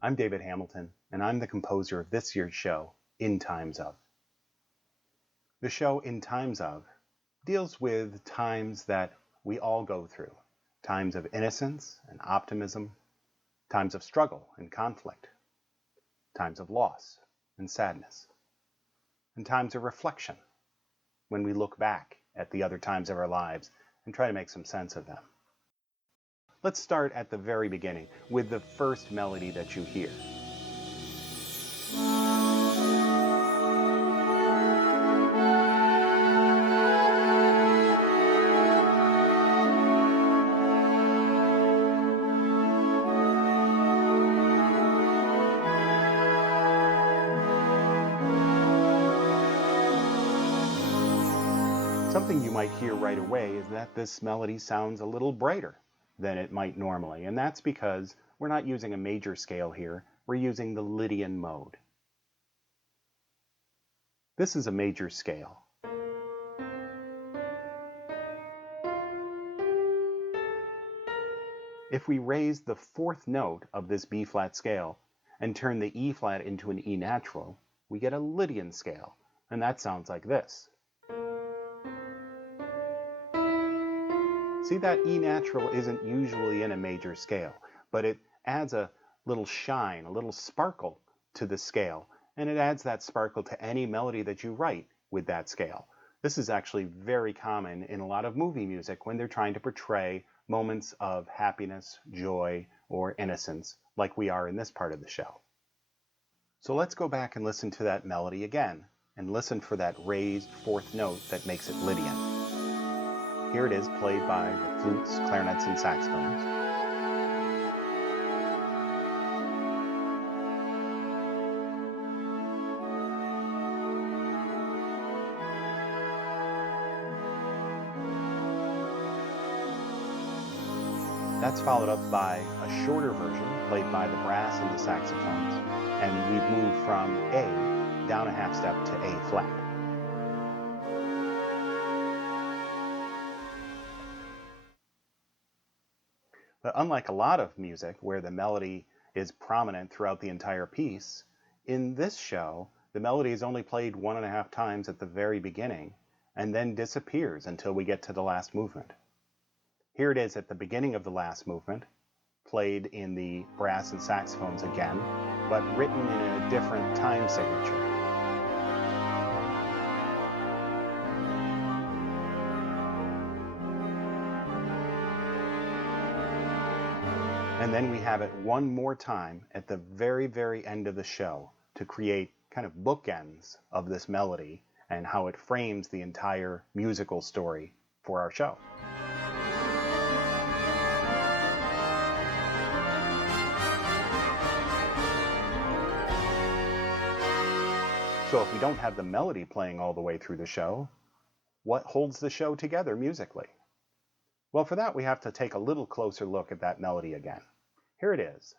I'm David Hamilton, and I'm the composer of this year's show, In Times Of. The show In Times Of deals with times that we all go through, times of innocence and optimism, times of struggle and conflict, times of loss and sadness, and times of reflection when we look back at the other times of our lives and try to make some sense of them. Let's start at the very beginning with the first melody that you hear. Something you might hear right away is that this melody sounds a little brighter than it might normally, and that's because we're not using a major scale here, we're using the Lydian mode. This is a major scale. If we raise the fourth note of this B flat scale and turn the E flat into an E natural, we get a Lydian scale, and that sounds like this. See, that E natural isn't usually in a major scale, but it adds a little shine, a little sparkle to the scale, and it adds that sparkle to any melody that you write with that scale. This is actually very common in a lot of movie music when they're trying to portray moments of happiness, joy, or innocence, like we are in this part of the show. So let's go back and listen to that melody again, and listen for that raised fourth note that makes it Lydian. Here it is, played by the flutes, clarinets, and saxophones. That's followed up by a shorter version played by the brass and the saxophones, and we've moved from A down a half step to A flat. But unlike a lot of music where the melody is prominent throughout the entire piece, in this show, the melody is only played 1.5 times at the very beginning and then disappears until we get to the last movement. Here it is at the beginning of the last movement, played in the brass and saxophones again, but written in a different time signature. And then we have it one more time at the very, very end of the show to create kind of bookends of this melody and how it frames the entire musical story for our show. So if we don't have the melody playing all the way through the show, what holds the show together musically? Well, for that we have to take a little closer look at that melody again. Here it is.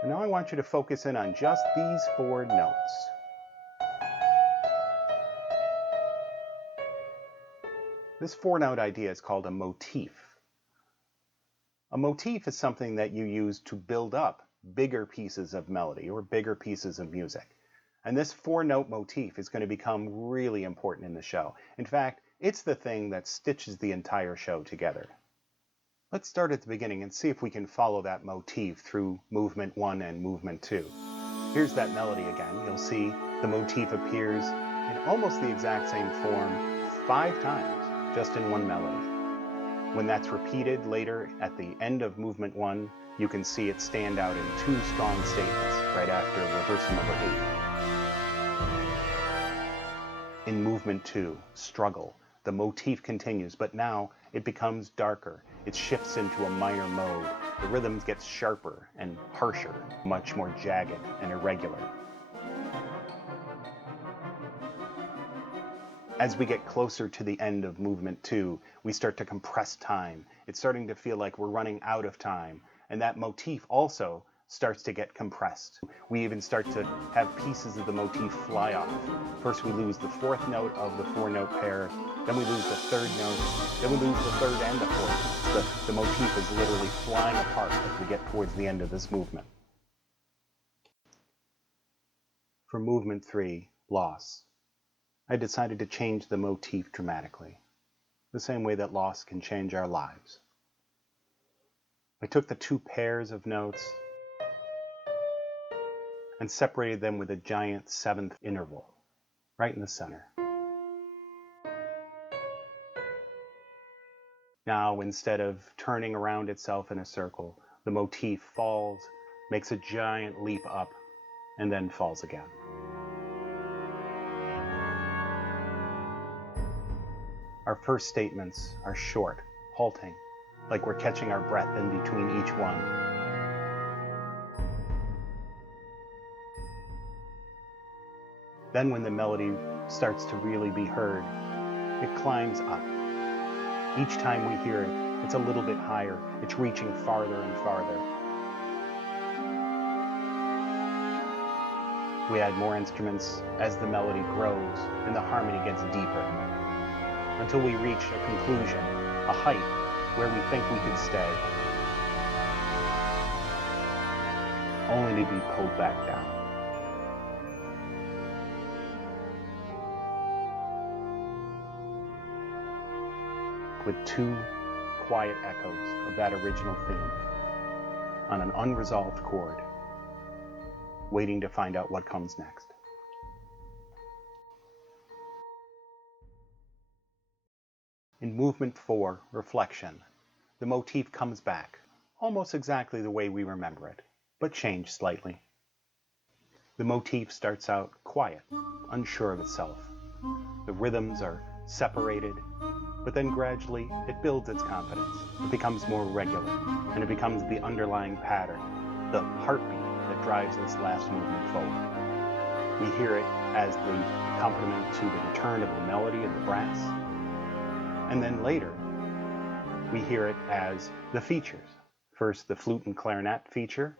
And now I want you to focus in on just these 4 notes. This 4-note idea is called a motif. A motif is something that you use to build up bigger pieces of melody or bigger pieces of music. And this 4-note motif is going to become really important in the show. In fact, it's the thing that stitches the entire show together. Let's start at the beginning and see if we can follow that motif through movement 1 and movement 2. Here's that melody again. You'll see the motif appears in almost the exact same form 5 times, just in one melody. When that's repeated later at the end of movement 1, you can see it stand out in 2 strong statements right after rehearsal number 8. In movement 2, struggle, the motif continues, but now it becomes darker. It shifts into a minor mode. The rhythms get sharper and harsher, much more jagged and irregular. As we get closer to the end of movement 2, we start to compress time. It's starting to feel like we're running out of time, and that motif also starts to get compressed. We even start to have pieces of the motif fly off. First we lose the 4th note of the 4-note pair, then we lose the 3rd note, then we lose the 3rd and the 4th. The motif is literally flying apart as we get towards the end of this movement. For movement 3, loss, I decided to change the motif dramatically, the same way that loss can change our lives. I took the 2 pairs of notes and separated them with a giant 7th interval, right in the center. Now, instead of turning around itself in a circle, the motif falls, makes a giant leap up, and then falls again. Our first statements are short, halting, like we're catching our breath in between each one. Then when the melody starts to really be heard, it climbs up. Each time we hear it, it's a little bit higher. It's reaching farther and farther. We add more instruments as the melody grows and the harmony gets deeper, until we reach a conclusion, a height where we think we could stay, only to be pulled back down. With 2 quiet echoes of that original theme on an unresolved chord, waiting to find out what comes next. In movement 4, reflection, the motif comes back, almost exactly the way we remember it, but changed slightly. The motif starts out quiet, unsure of itself. The rhythms are separated, but then gradually it builds its confidence. It becomes more regular, and it becomes the underlying pattern, the heartbeat that drives this last movement forward. We hear it as the accompaniment to the return of the melody of the brass, and then later we hear it as the features. First, the flute and clarinet feature,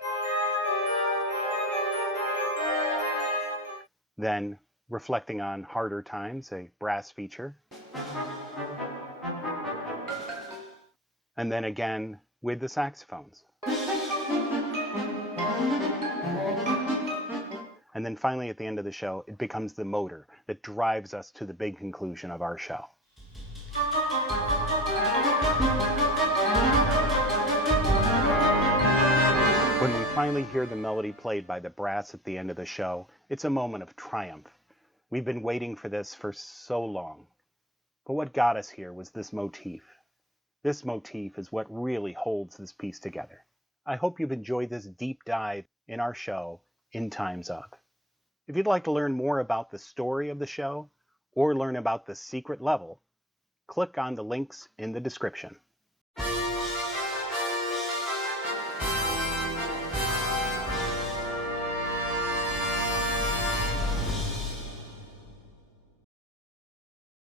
then reflecting on harder times, a brass feature, and then again with the saxophones. And then finally at the end of the show, it becomes the motor that drives us to the big conclusion of our show. When we finally hear the melody played by the brass at the end of the show, it's a moment of triumph. We've been waiting for this for so long. But what got us here was this motif. This motif is what really holds this piece together. I hope you've enjoyed this deep dive in our show, In Time's Up. If you'd like to learn more about the story of the show, or learn about the secret level, click on the links in the description.